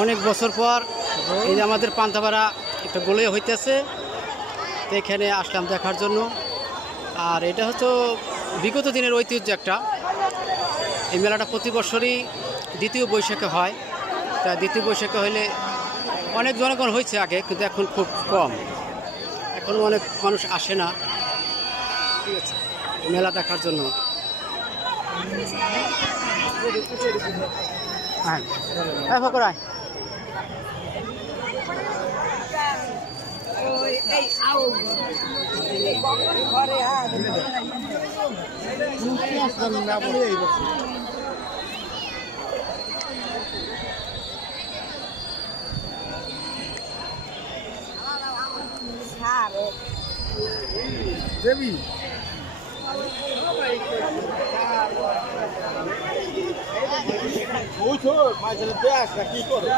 অনেক বছর পর এই যে আমাদের পান্তাপাড়া একটা গোলে হইতেছে, তো এখানে আসলাম দেখার জন্য। আর এটা হচ্ছে বিগত দিনের ঐতিহ্য একটা। এই মেলাটা প্রতি বছরই দ্বিতীয় বৈশাখে হয়। তা দ্বিতীয় বৈশাখে হইলে অনেক জনগণ হয়েছে আগে, কিন্তু এখন খুব কম, এখনও অনেক মানুষ আসে না, ঠিক আছে, মেলা দেখার জন্য। হ্যাঁ ফকরায় দেবী ওই তো মাঝে দেখ কি করে